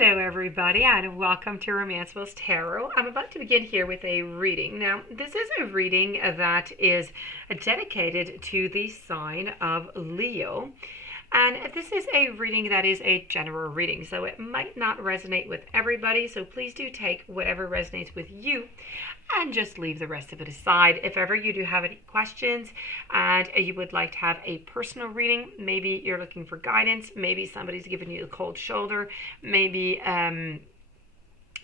Hello everybody and welcome to Romancefull's Tarot. I'm about to begin here with a reading. Now, this is a reading that is dedicated to the sign of Leo. And this is a reading that is a general reading, so it might not resonate with everybody, so please do take whatever resonates with you and just leave the rest of it aside. If ever you do have any questions and you would like to have a personal reading, maybe you're looking for guidance, maybe somebody's giving you the cold shoulder, maybe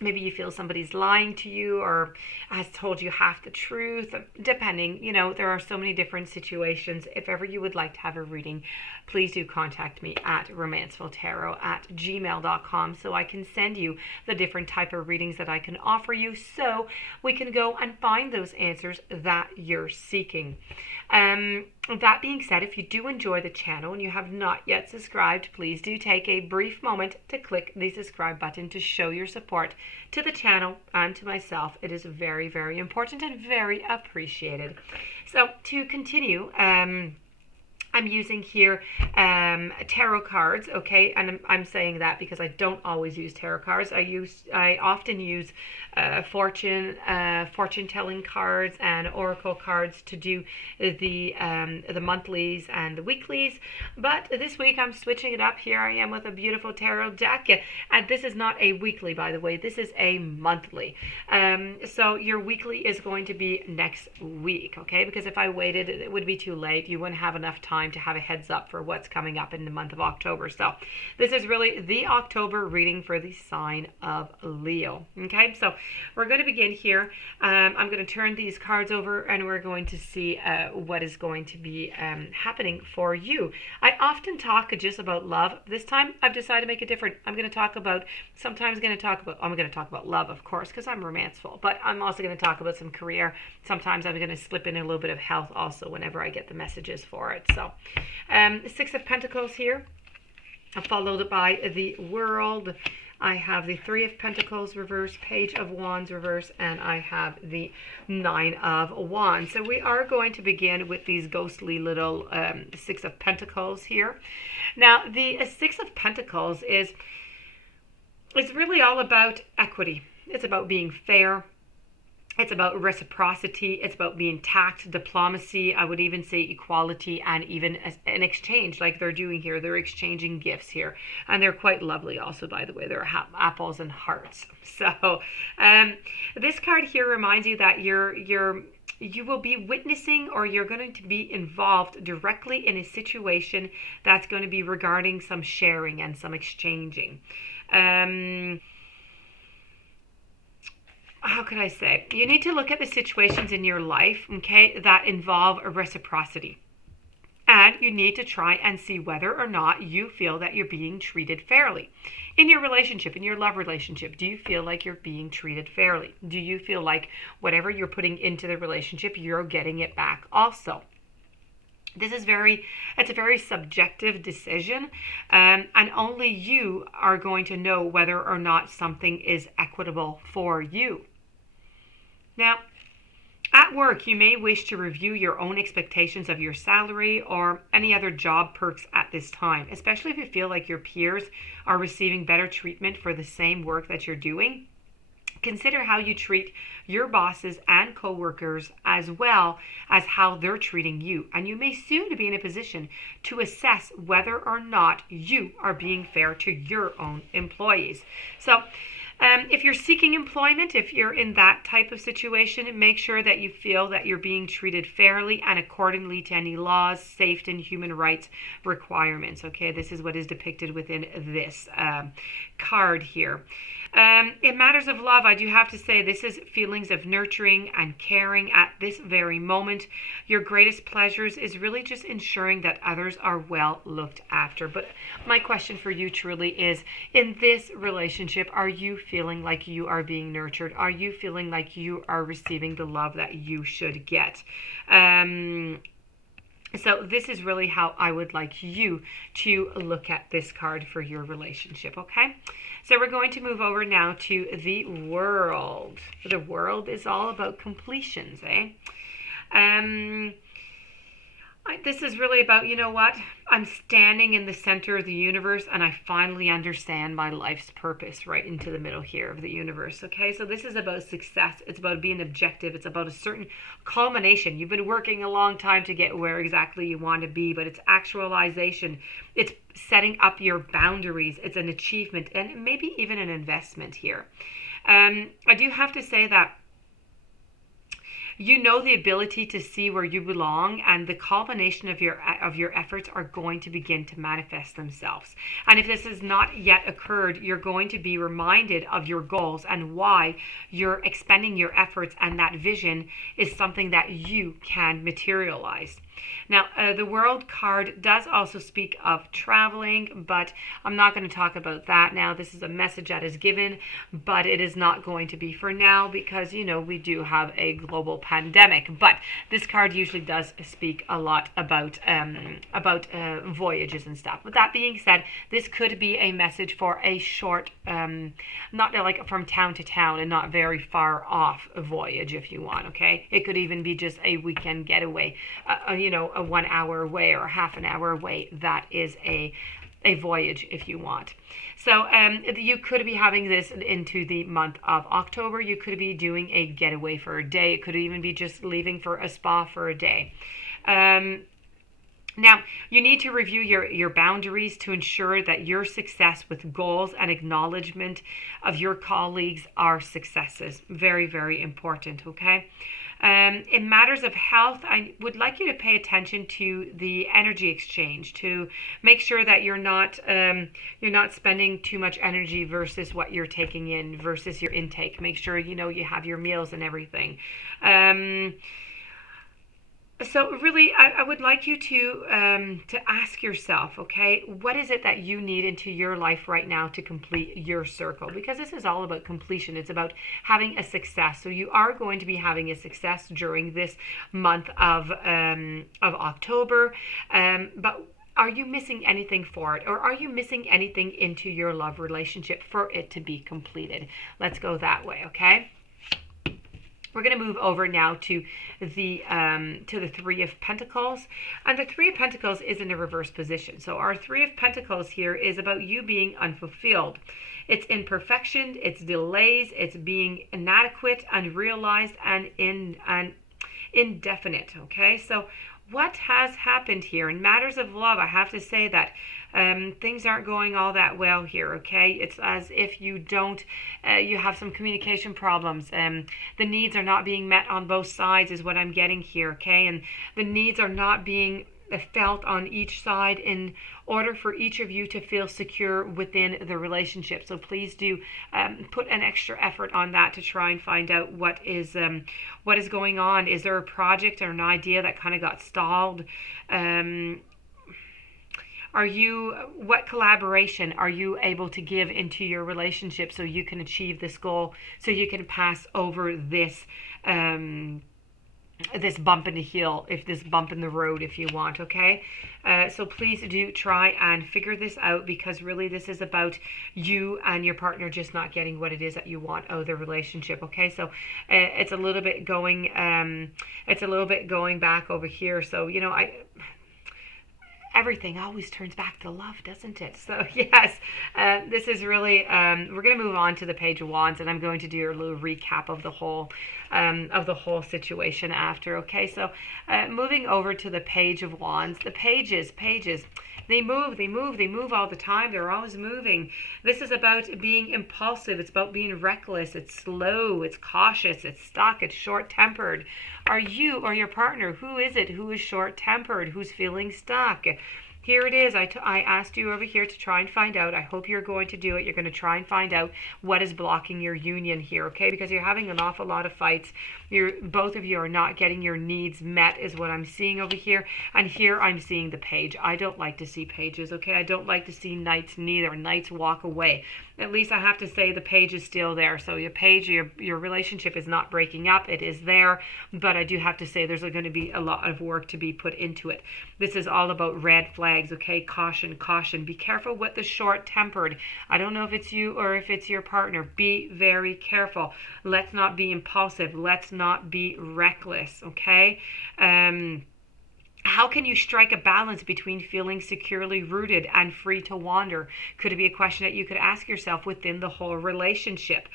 you feel somebody's lying to you or has told you half the truth, depending, there are so many different situations. If ever you would like to have a reading, please do contact me at romancefulltarot@gmail.com so I can send you the different type of readings that I can offer you so we can go and find those answers that you're seeking. That being said, if you do enjoy the channel and you have not yet subscribed, please do take a brief moment to click the subscribe button to show your support to the channel and to myself. It is very, very important and very appreciated. So to continue, I'm using here tarot cards, okay, and I'm saying that because I don't always use tarot cards. I often use fortune telling cards and oracle cards to do the monthlies and the weeklies. But this week I'm switching it up. Here I am with a beautiful tarot deck, and this is not a weekly, by the way. This is a monthly. So your weekly is going to be next week, okay? Because if I waited, it would be too late. You wouldn't have enough time to have a heads up for what's coming up in the month of October. So this is really the October reading for the sign of Leo. Okay, so we're going to begin here. I'm going to turn these cards over and we're going to see what is going to be happening for you. I often talk just about love. This time I've decided to make it different. I'm going to talk about love, of course, because I'm romanceful, but I'm also going to talk about some career. Sometimes I'm going to slip in a little bit of health also whenever I get the messages for it. So Six of Pentacles here, followed by the World. I have the Three of Pentacles reverse, Page of Wands reverse, and I have the Nine of Wands. So we are going to begin with these ghostly little Six of Pentacles here. Now, the Six of Pentacles is really all about equity. It's about being fair. It's about reciprocity. It's about being tact, diplomacy. I would even say equality and even an exchange like they're doing here. They're exchanging gifts here. And they're quite lovely also, by the way. They're apples and hearts. So this card here reminds you that you will be witnessing or you're going to be involved directly in a situation that's going to be regarding some sharing and some exchanging. How could I say? You need to look at the situations in your life, okay, that involve a reciprocity. And you need to try and see whether or not you feel that you're being treated fairly. In your relationship, in your love relationship, do you feel like you're being treated fairly? Do you feel like whatever you're putting into the relationship, you're getting it back also? This is it's a very subjective decision, and only you are going to know whether or not something is equitable for you. Now, at work, you may wish to review your own expectations of your salary or any other job perks at this time, especially if you feel like your peers are receiving better treatment for the same work that you're doing. Consider how you treat your bosses and co-workers as well as how they're treating you. And you may soon be in a position to assess whether or not you are being fair to your own employees. So if you're seeking employment, if you're in that type of situation, make sure that you feel that you're being treated fairly and accordingly to any laws, safety, and human rights requirements. Okay, this is what is depicted within this card here. In matters of love, I do have to say this is feelings of nurturing and caring at this very moment. Your greatest pleasures is really just ensuring that others are well looked after. But my question for you truly is, in this relationship, are you feeling like you are being nurtured? Are you feeling like you are receiving the love that you should get? So this is really how I would like you to look at this card for your relationship, okay? So we're going to move over now to the World. The World is all about completions, eh? This is really about, you know what? I'm standing in the center of the universe and I finally understand my life's purpose right into the middle here of the universe. Okay, so this is about success. It's about being objective. It's about a certain culmination. You've been working a long time to get where exactly you want to be, but it's actualization. It's setting up your boundaries. It's an achievement and maybe even an investment here. I do have to say that you know the ability to see where you belong, and the culmination of your efforts are going to begin to manifest themselves. And if this has not yet occurred, you're going to be reminded of your goals and why you're expending your efforts, and that vision is something that you can materialize. Now, the World card does also speak of traveling, but I'm not going to talk about that now. This is a message that is given, but it is not going to be for now because, you know, we do have a global pandemic. But this card usually does speak a lot about voyages and stuff. With that being said, this could be a message for a short, not like from town to town and not very far off voyage if you want, okay? It could even be just a weekend getaway, you know, a 1 hour away or half an hour away. That is a voyage if you want. So you could be having this into the month of October. You could be doing a getaway for a day. It could even be just leaving for a spa for a day. Now, you need to review your boundaries to ensure that your success with goals and acknowledgement of your colleagues are successes. Very, very important, okay? In matters of health, I would like you to pay attention to the energy exchange to make sure that you're not spending too much energy versus what you're taking in versus your intake. Make sure you know you have your meals and everything. So really, I would like you to ask yourself, okay, what is it that you need into your life right now to complete your circle? Because this is all about completion. It's about having a success. So you are going to be having a success during this month of October, but are you missing anything for it, or are you missing anything into your love relationship for it to be completed? Let's go that way, okay? We're going to move over now to the Three of Pentacles, and the Three of Pentacles is in a reverse position. So our Three of Pentacles here is about you being unfulfilled. It's imperfection, it's delays, it's being inadequate, unrealized, and indefinite. Okay, so what has happened here in matters of love? I have to say that things aren't going all that well here, okay? It's as if you have some communication problems. The needs are not being met on both sides is what I'm getting here, okay? And the needs are not being felt on each side in order for each of you to feel secure within the relationship. So please do put an extra effort on that to try and find out what is going on. Is there a project or an idea that kind of got stalled? What collaboration are you able to give into your relationship so you can achieve this goal, so you can pass over this this bump in the heel, if this bump in the road, if you want, okay? So please do try and figure this out, because really this is about you and your partner just not getting what it is that you want out of the relationship, okay? So it's a little bit going back over here. So, you know, everything always turns back to love, doesn't it? So yes, this is really, we're going to move on to the Page of Wands, and I'm going to do a little recap of the whole situation after. Okay, so moving over to the Page of Wands, the pages, they move all the time. They're always moving. This is about being impulsive. It's about being reckless. It's slow. It's cautious. It's stuck. It's short-tempered. Are you or your partner, who is it who is short-tempered, who's feeling stuck? Here it is. I asked you over here to try and find out. I hope you're going to do it. You're going to try and find out what is blocking your union here, okay? Because you're having an awful lot of fights. Both of you are not getting your needs met is what I'm seeing over here. And here I'm seeing the Page. I don't like to see pages, okay? I don't like to see knights neither. Knights walk away. At least I have to say the Page is still there. So your Page, your relationship is not breaking up. It is there. But I do have to say there's going to be a lot of work to be put into it. This is all about red flags, okay? Caution, caution. Be careful with the short-tempered. I don't know if it's you or if it's your partner. Be very careful. Let's not be impulsive. Let's not be reckless, okay? How can you strike a balance between feeling securely rooted and free to wander? Could it be a question that you could ask yourself within the whole relationship?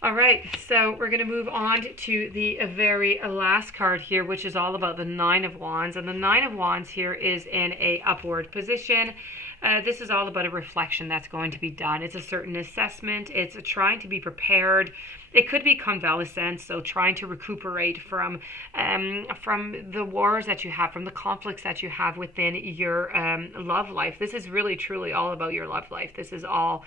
All right, so we're going to move on to the very last card here, which is all about the Nine of Wands. And the Nine of Wands here is in a upward position. This is all about a reflection that's going to be done. It's a certain assessment. It's trying to be prepared. It could be convalescence, so trying to recuperate from the wars that you have, from the conflicts that you have within your love life. This is really, truly all about your love life. This is all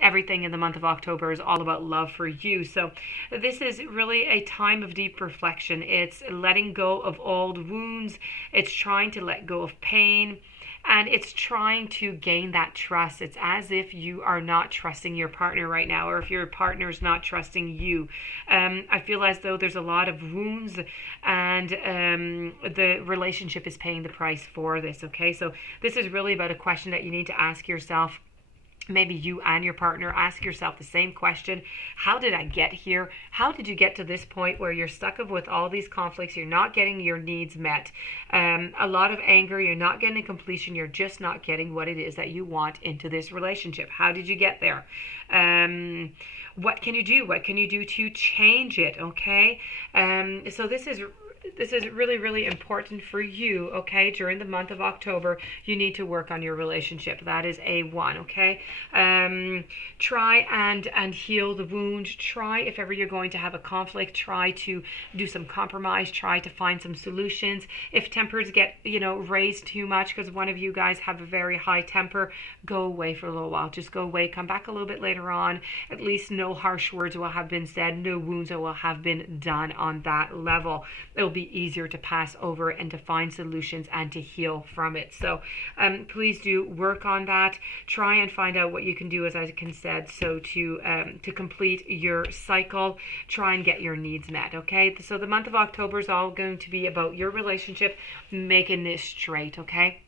everything in the month of October is all about love for you. So this is really a time of deep reflection. It's letting go of old wounds. It's trying to let go of pain. And it's trying to gain that trust. It's as if you are not trusting your partner right now, or if your partner is not trusting you. I feel as though there's a lot of wounds, and the relationship is paying the price for this. Okay, so this is really about a question that you need to ask yourself. Maybe you and your partner ask yourself the same question. How did I get here? How did you get to this point where you're stuck with all these conflicts? You're not getting your needs met. A lot of anger. You're not getting completion. You're just not getting what it is that you want into this relationship. How did you get there? What can you do? What can you do to change it? Okay. So this is really, really important for you, okay? During the month of October, you need to work on your relationship. That is A1, okay? Try and heal the wound. Try, if ever you're going to have a conflict, try to do some compromise. Try to find some solutions. If tempers get, raised too much because one of you guys have a very high temper, go away for a little while. Just go away. Come back a little bit later on. At least no harsh words will have been said. No wounds will have been done on that level. It'll be easier to pass over and to find solutions and to heal from it. So please do work on that. Try and find out what you can do, as I said, so to complete your cycle. Try and get your needs met, okay? So the month of October is all going to be about your relationship, making this straight, okay?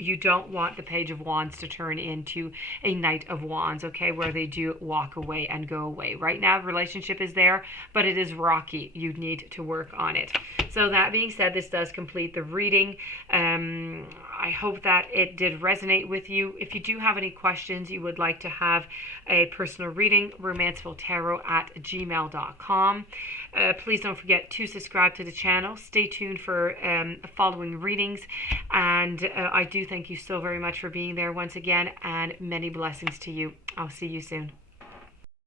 You don't want the Page of Wands to turn into a Knight of Wands, okay, where they do walk away and go away. Right now, relationship is there, but it is rocky. You need to work on it. So that being said, this does complete the reading. I hope that it did resonate with you. If you do have any questions, you would like to have a personal reading, romancefulltarot@gmail.com. Please don't forget to subscribe to the channel. Stay tuned for following readings. And I do thank you so very much for being there once again, and many blessings to you. I'll see you soon.